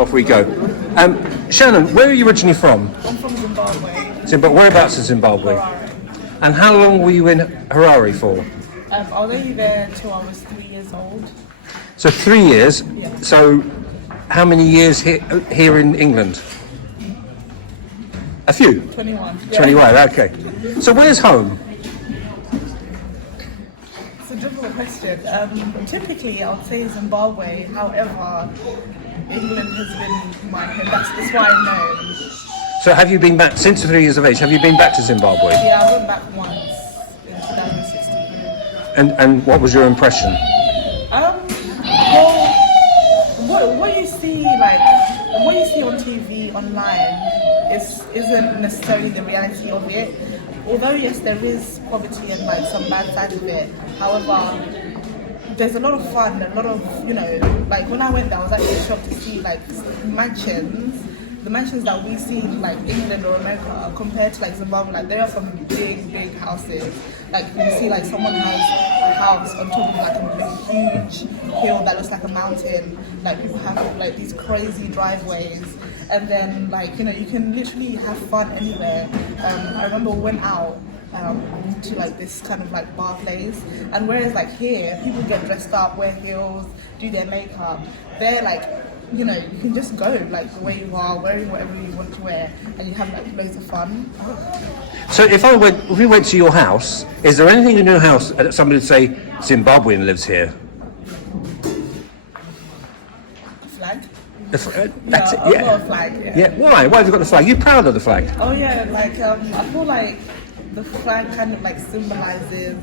off we go. Shannon, where are you originally from? I'm from Zimbabwe. Zimbabwe. Whereabouts in Zimbabwe? Harare. And how long were you in Harare for? I was only there till I was 3 years old. So 3 years. Yeah. So how many years here in England? A few. 21. Yeah. 21. Okay. So where's home? It's a difficult question. Typically, I would say Zimbabwe. However, England has been my home. That's why I know. So have you been back since 3 years of age? Have you been back to Zimbabwe? Yeah, I went back once in 2016. And what was your impression? Well, what you see on TV online isn't necessarily the reality of it. Although yes, there is poverty and like some bad side of it. However, there's a lot of fun, a lot of like when I went there, I was actually shocked to see like mansions. The mansions that we see in like England or America compared to like Zimbabwe, like there are some big houses. Like you see like someone has a house on top of like a huge hill that looks like a mountain. Like people have like these crazy driveways, and then like you can literally have fun anywhere. I remember we went out to like this kind of like bar place, and whereas like here people get dressed up, wear heels, do their makeup, they're like you can just go like the way you are, wearing whatever you want to wear, and you have like loads of fun. So if we went to your house, is there anything in your house that somebody would say Zimbabwean lives here? Flag? That's it. I've Yeah. got a flag. Yeah. Why? Why have you got the flag? You proud of the flag? Oh yeah, like I feel like the flag kind of like symbolizes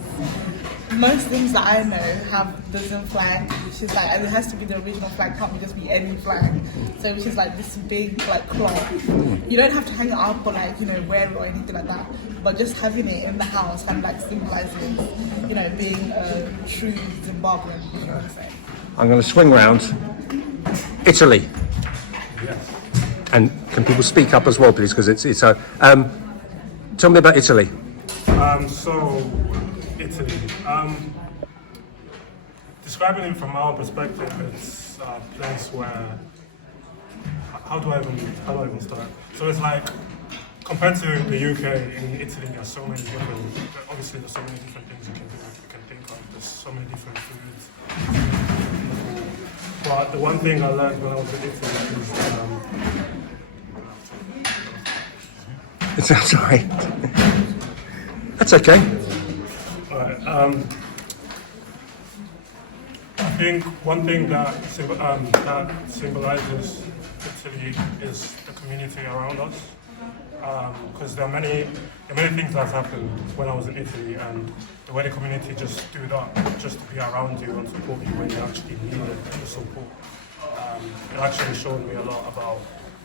most things that I know have the Zim flag, which is like, and it has to be the original flag, can't just be any flag. So which is like this big like cloth. You don't have to hang it up or like wear it or anything like that, but just having it in the house kind of like symbolizes being a true Zimbabwean. You know what I'm saying? I'm going to swing round. Italy. Yes. And can people speak up as well, please? Because it's a. Tell me about Italy. So Italy. Describing it from our perspective, it's a place where. How do I even start? So it's like compared to the UK, in Italy, there's so many different. Obviously, there's so many different things you can do. You can think of. There's so many different foods. But the one thing I learned when I was in Italy is. It's sorry. That's okay. Alright. I think one thing that symbolizes Italy is the community around us. Because there are many things that happened when I was in Italy, and the way the community just stood up just to be around you and support you when you actually needed the support. It actually showed me a lot about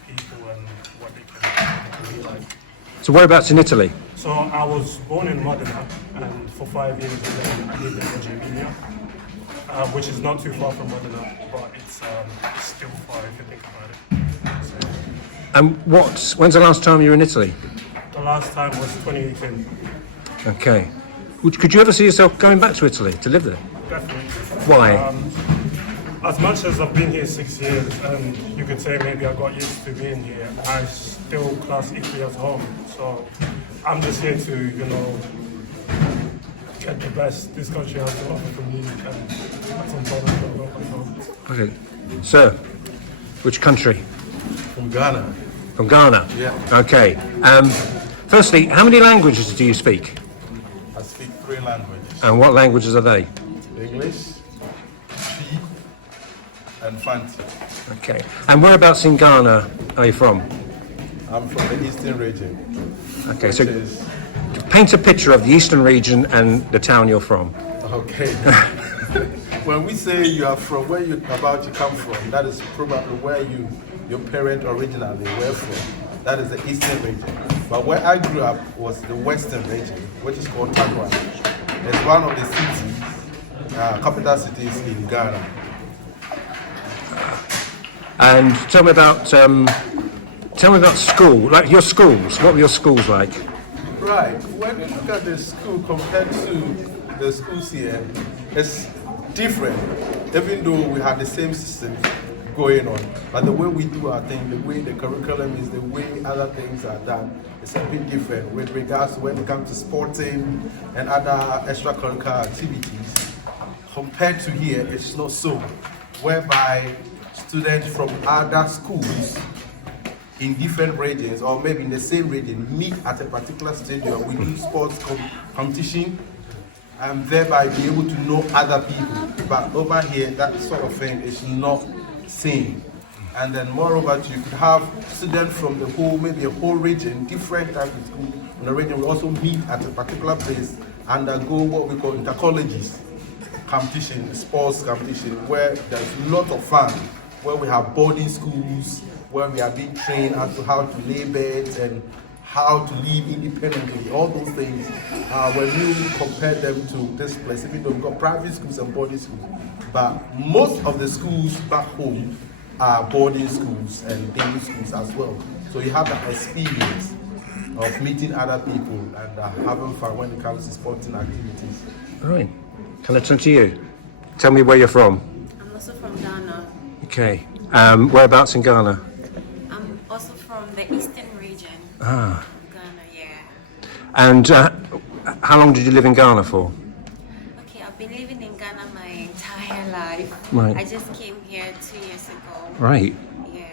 people and what they can be like. So whereabouts in Italy? So I was born in Modena, and for 5 years I lived in Reggio Emilia, which is not too far from Modena, but it's still far if you think about it. So, When's the last time you were in Italy? the last time was 2018. Okay. Could you ever see yourself going back to Italy to live there? Definitely. Why? As much as I've been here 6 years, and you could say maybe I got used to being here, I still class Italy as home. So I'm just here to, get the best this country has to offer for me, and that's on top of myself. Okay. Sir, which country? From Ghana. From Ghana? Yeah. Okay. Firstly, how many languages do you speak? I speak 3 languages. And what languages are they? English, Twi, and Fanti. Okay. And whereabouts in Ghana are you from? I'm from the eastern region. Okay, which so is, paint a picture of the eastern region and the town you're from. okay. When we say you are from where you come from, that is probably where your parents originally were from. That is the eastern region. But where I grew up was the western region, which is called Accra. It's one of the cities, capital cities in Ghana. And tell me about school, like your schools. What were your schools like? Right. When you look at the school compared to the schools here, it's different. Even though we had the same system, going on. But the way we do our thing, the way the curriculum is, the way other things are done, it's a bit different with regards to when it comes to sporting and other extracurricular activities. Compared to here, it's not so, whereby students from other schools in different regions or maybe in the same region meet at a particular stadium. We do sports competition and thereby be able to know other people. But over here, that sort of thing is not seen. And then moreover, you could have students from the whole, maybe a whole region, different types of school in the region will also meet at a particular place and undergo what we call intercolleges competition, sports competition, where there's a lot of fun, where we have boarding schools, where we are being trained as to how to lay beds and how to live independently. All those things, when you compare them to this place, even though we've got private schools and boarding schools, but most of the schools back home are boarding schools and daily schools as well. So you have that experience of meeting other people and having fun when it comes to sporting activities. Right. Can I turn to you? Tell me where you're from. I'm also from Ghana. Okay. Whereabouts in Ghana? I'm also from the eastern region. Ah. Ghana, yeah. And how long did you live in Ghana for? Okay, I've been living in Ghana my entire life. Right. I just came here 2 years ago. Right. Yeah.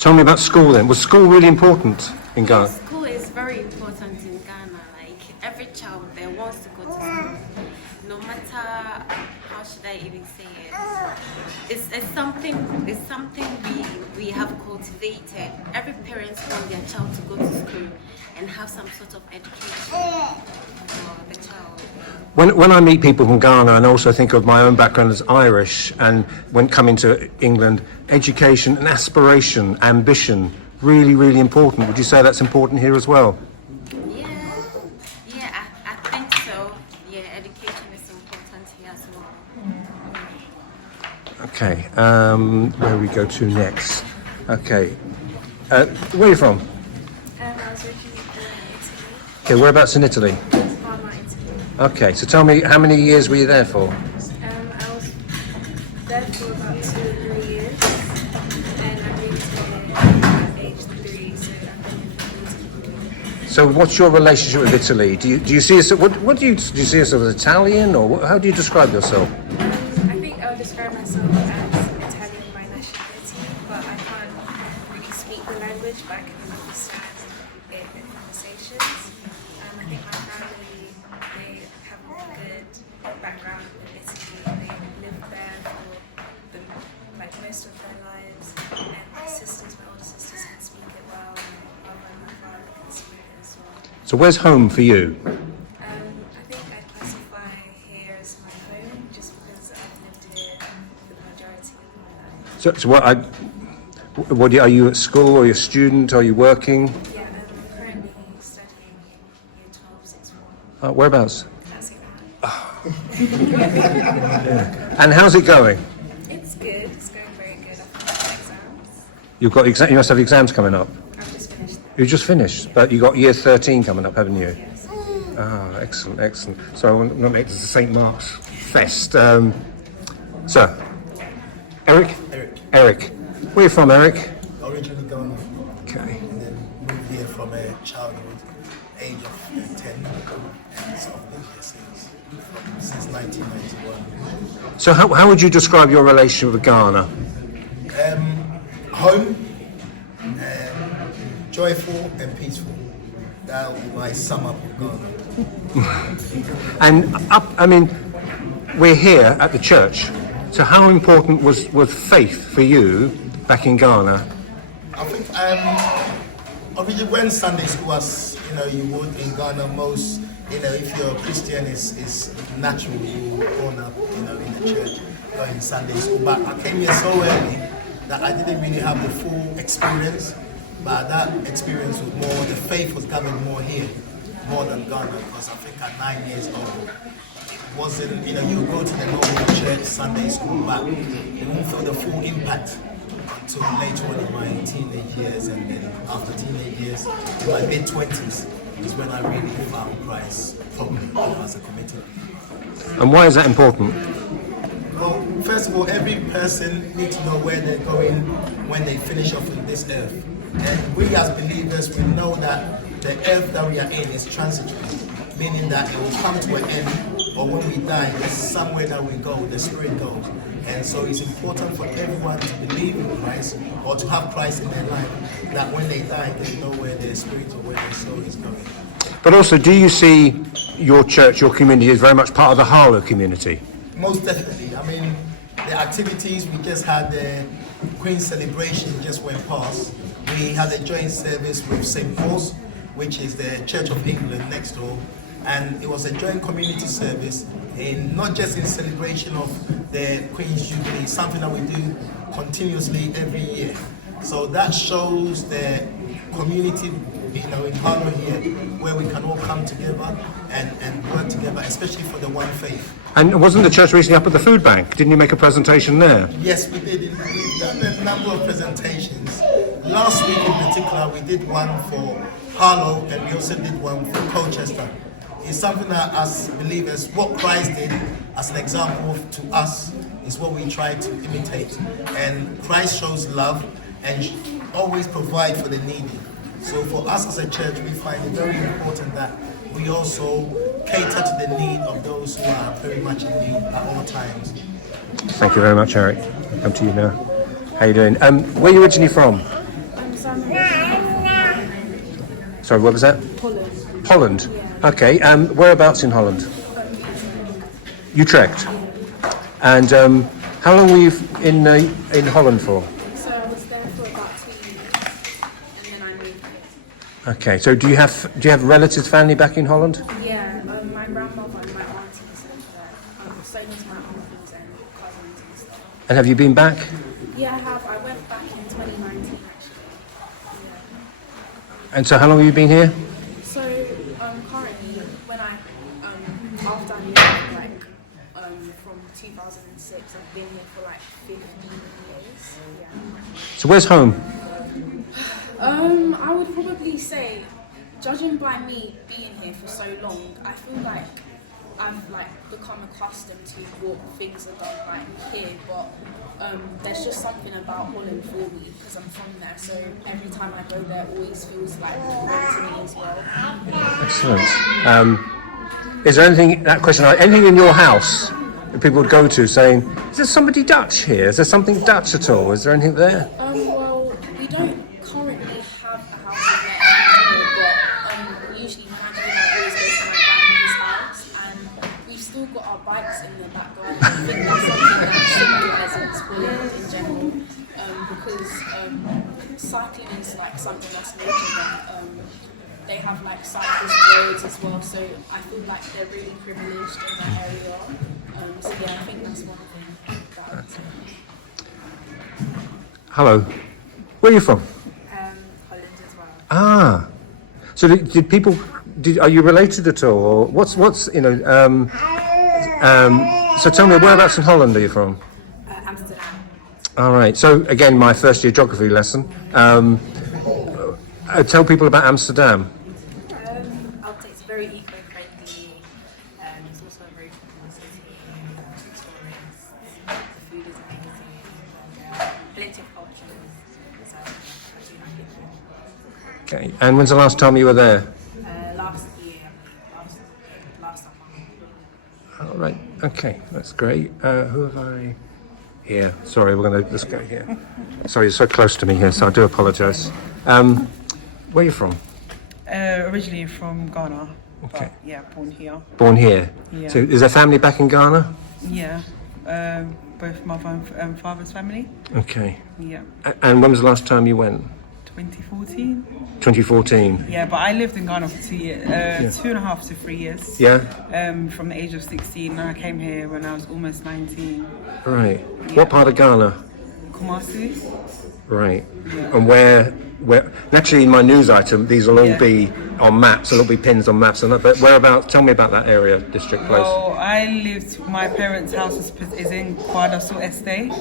Tell me about school then. Was school really important in Ghana? School is very important in Ghana. Like every child there wants to go to school. No matter how should I even say it, it's something we have cultivated. Every parent wants their child to go to school and have some sort of education for the child. When I meet people from Ghana and also think of my own background as Irish, and when coming to England, education and aspiration, ambition, really, really important. Would you say that's important here as well? Yeah, I think so. Yeah, education is important here as well. Okay, where we go to next? Okay, where are you from? I was working in Italy, Okay, whereabouts in Italy? Parma, Italy. Okay, so tell me, how many years were you there for? I was there for about 2 or 3 years, and I moved here at age 3, so I've been here for So what's your relationship with Italy? Do you see us, what do you see yourself as Italian, or how do you describe yourself? I think I would describe myself as Italian by nationality, but I can't really speak the language, but I can understand it in conversations. I think my family, they have a good background in Italy. They lived there for most of their lives, and my older sisters can speak it well, and my mother and my father can speak it as well. So where's home for you? I think I'd classify here as my home, just because I've lived here for the majority of my life. So are you at school, or are you a student, are you working? Yeah, I'm currently studying in year 12, 6th form. Whereabouts? That's it. And how's it going? It's good. It's going very good. I've finished exams. You must have exams coming up. I've just finished them. You just finished, but you got year 13 coming up, haven't you? Yes. Ah, excellent, excellent. So I'm going to make this a St. Mark's Fest. Sir, Eric? Eric. Where are you from, Eric? Originally Ghana, Okay. and then moved here from a childhood, age of 10, and sort of lived here since 1991. So how would you describe your relationship with Ghana? Home, joyful and peaceful. That would be my sum up of Ghana. And we're here at the church. So how important was faith for you back in Ghana? I think originally when Sunday school was, you would in Ghana most, if you're a Christian, is natural you were born up, in the church or in Sunday school. But I came here so early that I didn't really have the full experience. But that experience was more, the faith was coming more here, more than Ghana, because I think at 9 years old, it wasn't, you go to the normal church, Sunday school, but you won't feel the full impact until later on in my teenage years, and then after teenage years, in my mid-20s, is when I really found Christ properly as a committed. And why is that important? Well, First of all, every person needs to know where they're going when they finish off on this earth. And we as believers, we know that the earth that we are in is transitory, meaning that it will come to an end, or when we die, there's somewhere that we go, the spirit goes. And so it's important for everyone to believe in Christ, or to have Christ in their life, that when they die, they know where their spirit or where their soul is going. But also, do you see your church, your community, as very much part of the Harlow community? Most definitely. I mean, the activities, we just had the Queen's celebration just went past. We had a joint service with St. Paul's, which is the Church of England next door. And it was a joint community service, in not just in celebration of the Queen's Jubilee, something that we do continuously every year. So that shows the community, in Harlow here, where we can all come together and work together, especially for the one faith. And wasn't the church recently up at the food bank? Didn't you make a presentation there? Yes, we did. We've done a number of presentations. Last week in particular, we did one for Harlow, and we also did one for Colchester. It's something that, as believers, what Christ did as an example to us is what we try to imitate. And Christ shows love and always provide for the needy. So for us as a church, we find it very important that we also cater to the need of those who are very much in need at all times. Thank you very much, Eric. Come to you now. How you doing? Where are you originally from? Sorry, what was that? Holland. Holland? Yeah. Okay, whereabouts in Holland? Utrecht. And how long were you in Holland for? So I was there for about 2 years, and then I moved here. Okay, so do you have relatives, family back in Holland? Yeah, my grandmother and my aunties live there. So does my uncles and cousins and stuff. And have you been back? Yeah, I have. I went back in 2019 actually. And so how long have you been here? So currently, when after I moved, from 2006, I've been here for 15 years. Yeah. So where's home? I would probably say, judging by me being here for so long, I feel like I've become accustomed to what things are done here, but there's just something about Holland for me because I'm from there, so every time I go there it always feels like home to me as well. Excellent. Is there anything in your house that people would go to saying, is there somebody Dutch here? Is there something Dutch at all? Is there anything there? Well, we don't currently have a house in there anymore, but usually my family always goes to my grandmother's house, and we've still got our bikes in the back garden. I think that's something that symbolises Holland in general, because cycling is something that's nature there. They have cyclist roads as well, so I feel like they're really privileged in that area. So yeah, I think that's one thing that I would say. Hello. Where are you from? Holland as well. Ah. So did people? Are you related at all? Or what's so tell me, whereabouts in Holland are you from? Amsterdam. All right. So again, my first year geography lesson. Tell people about Amsterdam. I would say it's very eco-friendly. It's also a very cool city. Tourists, the food is amazing, and plenty of cultures. So I do like it. Okay. And when's the last time you were there? Last year, last summer. All right. Okay. That's great. Who have I? Here. Sorry, let's go here. Sorry, you're so close to me here, so I do apologise. Where are you from? Originally from Ghana. Okay. But, yeah, born here. Born here. Yeah. So is there family back in Ghana? Yeah. Both mother and father's family. Okay. Yeah. And when was the last time you went? 2014. 2014. Yeah, but I lived in Ghana for 2 years, 2.5 to 3 years. Yeah. From the age of 16, and I came here when I was almost 19. Right. What part of Ghana? Kumasi. Right. Yeah. And where? Naturally, in my news item, these will all be on maps. There'll be pins on maps. But whereabouts? Tell me about that area, district, place. Well, my parents' house is in Kwadaso Estate,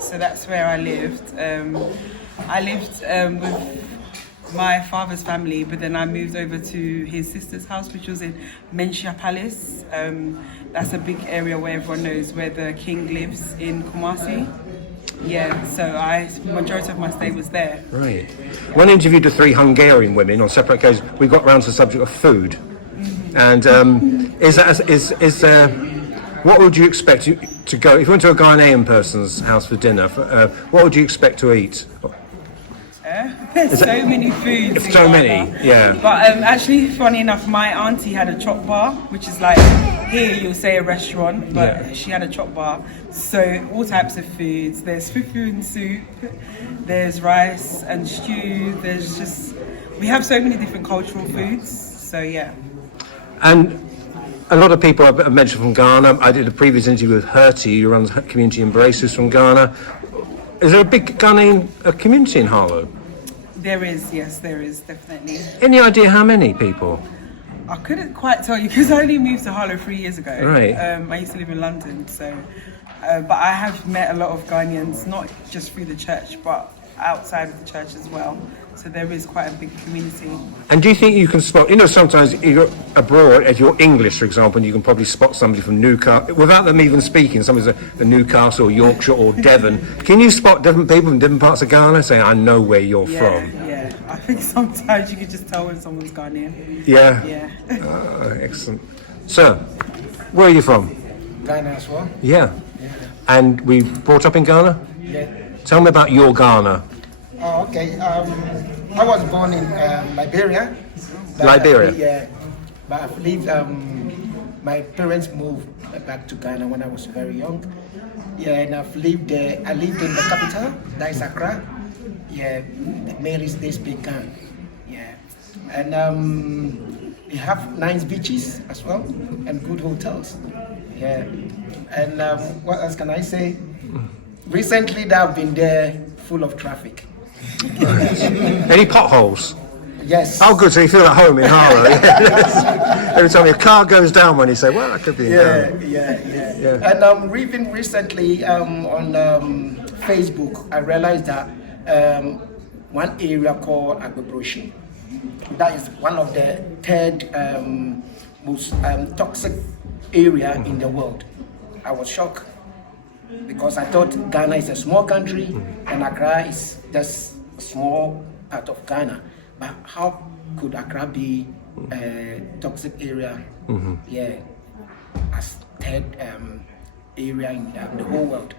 so that's where I lived. I lived with my father's family, but then I moved over to his sister's house, which was in Menchia Palace. That's a big area where everyone knows where the king lives in Kumasi. Yeah, so majority of my stay was there. Right. When I interviewed the 3 Hungarian women on separate occasions, we got round to the subject of food. And what would you expect to go, if you went to a Ghanaian person's house for dinner, what would you expect to eat? There's so many foods. So in many, Ghana. yeah. But actually, funny enough, my auntie had a chop bar, which is like, here you'll say a restaurant, but Yeah. she had a chop bar. So all types of foods. There's fufu and soup, there's rice and stew, we have so many different cultural foods, so yeah. And a lot of people I've mentioned from Ghana. I did a previous interview with Hertie, who runs Community Embraces from Ghana. Is there a big Ghanaian community in Harlow? There is, yes, there is, definitely. Any idea how many people? I couldn't quite tell you because I only moved to Harlow 3 years ago. Right. I used to live in London, so. But I have met a lot of Ghanaians, not just through the church, but outside of the church as well. So there is quite a big community. And do you think you can spot, sometimes you're abroad, if you're English, for example, and you can probably spot somebody from Newcastle, without them even speaking, somebody's a Newcastle or Yorkshire or Devon. Can you spot different people from different parts of Ghana saying, I know where you're from? Yeah. I think sometimes you can just tell when someone's Ghanaian. Yeah? Yeah. Excellent. Sir, where are you from? Ghana as well. Yeah. And we brought up in Ghana? Yeah. Tell me about your Ghana. Oh, okay. I was born in Liberia. Liberia? But I believe my parents moved back to Ghana when I was very young. Yeah, and I've lived there. I lived in the capital, that is Accra. Yeah, mainly they speak Ghana. Yeah, and they have nice beaches as well and good hotels. Yeah, and what else can I say? Recently, I've been there full of traffic. Any potholes? Yes. Oh, good. So you feel at home in Harlow. Every time your car goes down, when you say, "Well, I could be in Ghana." Yeah. And even recently on Facebook, I realized that one area called Agbebroshi, that is one of the third most toxic area in the world. I was shocked because I thought Ghana is a small country and Accra is just a small part of Ghana. But how could Accra be a toxic area? Yeah, as third area in the whole world.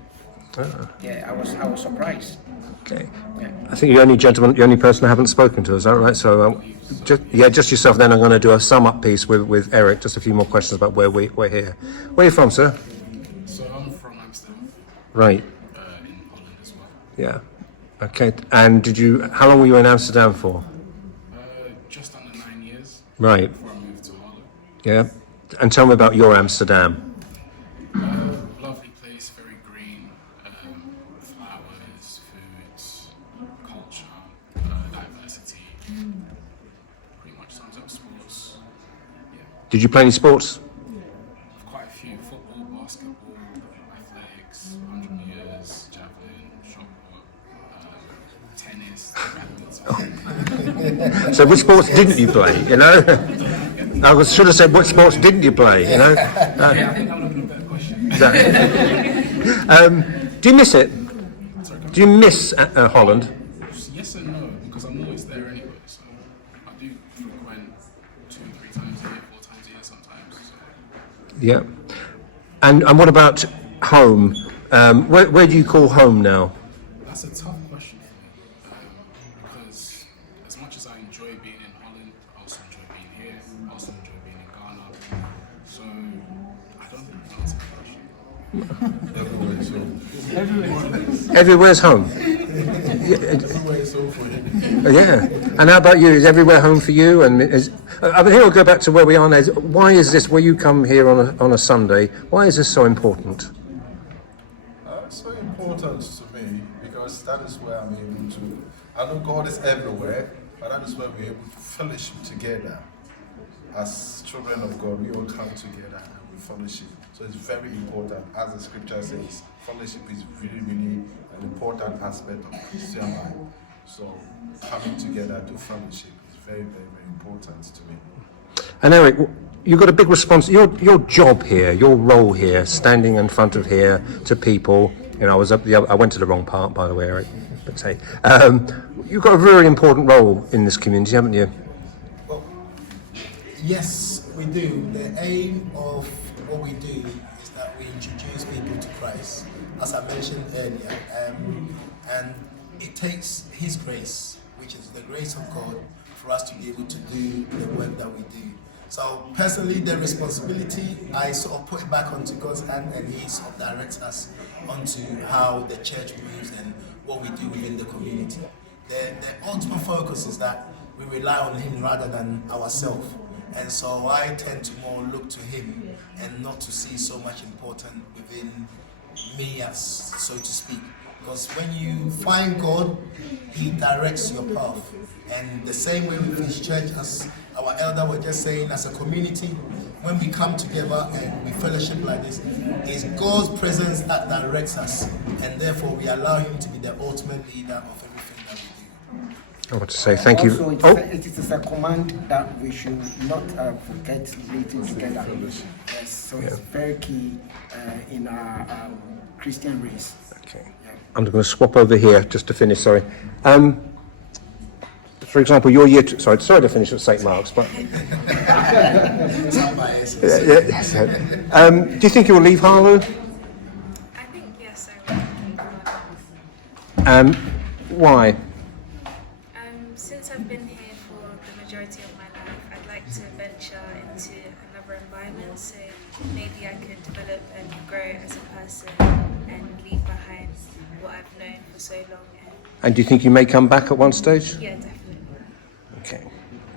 Yeah, I was surprised. Okay. Yeah. I think you're the only person I haven't spoken to. Is that right? So, just yourself. Then I'm going to do a sum up piece with Eric. Just a few more questions about where we're here. Where are you from, sir? So I'm from Amsterdam. Right. In Holland as well. Yeah. Okay. And how long were you in Amsterdam for? Just under 9 years. Right. Before I moved to Harlow. Yeah. And tell me about your Amsterdam. Lovely place, very green. Flowers, foods, culture, diversity. Pretty much sums up sports. Yeah. Did you play any sports? Quite a few: football, basketball, athletics, 100 meters, javelin, shot put, tennis, badminton. So which sports didn't you play? I should have said, what sports didn't you play? Yeah, I think that would have been a better question. Do you miss it? Do you miss Holland? Yes and no, because I'm always there anyway. So I do frequent 2-3 times a year, 4 times a year sometimes. So. Yeah. And what about home? Where do you call home now? That's a tough question for me, because as much as I enjoy being in Holland, I also enjoy being here, I also enjoy being in Ghana. So I don't think I can answer the question. Everywhere's home. Yeah. And how about you? Is everywhere home for you? And I mean, here we'll go back to where we are now. Why is this, where you come here on a Sunday, why is this so important? It's so important to me because that is where I'm able to. I know God is everywhere, but that is where we're able to fellowship together. As children of God, we all come together and we fellowship. So it's very important. As the scripture says, fellowship is really, really an important aspect of Christian life. So coming together to fellowship is very, very, very important to me. And Eric, you've got a big response. Your job here, your role here, standing in front of here to people. You know, I went to the wrong part, by the way, Eric. But hey, you've got a very important role in this community, haven't you? Well, yes, we do. The aim of what we do is that we introduce people to Christ, as I mentioned earlier, and it takes His grace, which is the grace of God, for us to be able to do the work that we do. So personally, the responsibility, I sort of put it back onto God's hand, and He sort of directs us onto how the church moves and what we do within the community. The ultimate focus is that we rely on Him rather than ourselves. And so I tend to more look to Him and not to see so much important within me, as so to speak. Because when you find God, He directs your path. And the same way with His church, as our elder was just saying, as a community, when we come together and we fellowship like this, it's God's presence that directs us. And therefore we allow Him to be the ultimate leader of everything that we do. I want to say thank you. Also, it is a command that we should not forget meeting together. Yes, so it's very key in our Christian race. Okay. I'm going to swap over here just to finish. Sorry. For example, your year. Sorry to finish at St Mark's, but. Do you think you'll leave Harlow? I think yes, I will. Why? Since I've been here for the majority of my life, I'd like to venture into another environment, so maybe I could develop and grow as a person and leave behind what I've known for so long. And do you think you may come back at one stage? Yeah, definitely. Okay.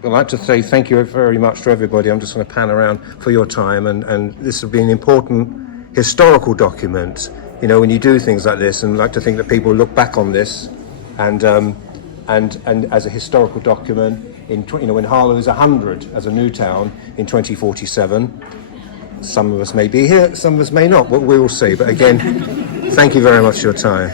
I'd like to say thank you very much to everybody. I'm just going to pan around for your time, and this has been an important historical document. You know, when you do things like this, and I'd like to think that people look back on this, and as a historical document when Harlow is 100 as a new town in 2047. Some of us may be here, some of us may not, but we will see. But again, thank you very much for your time.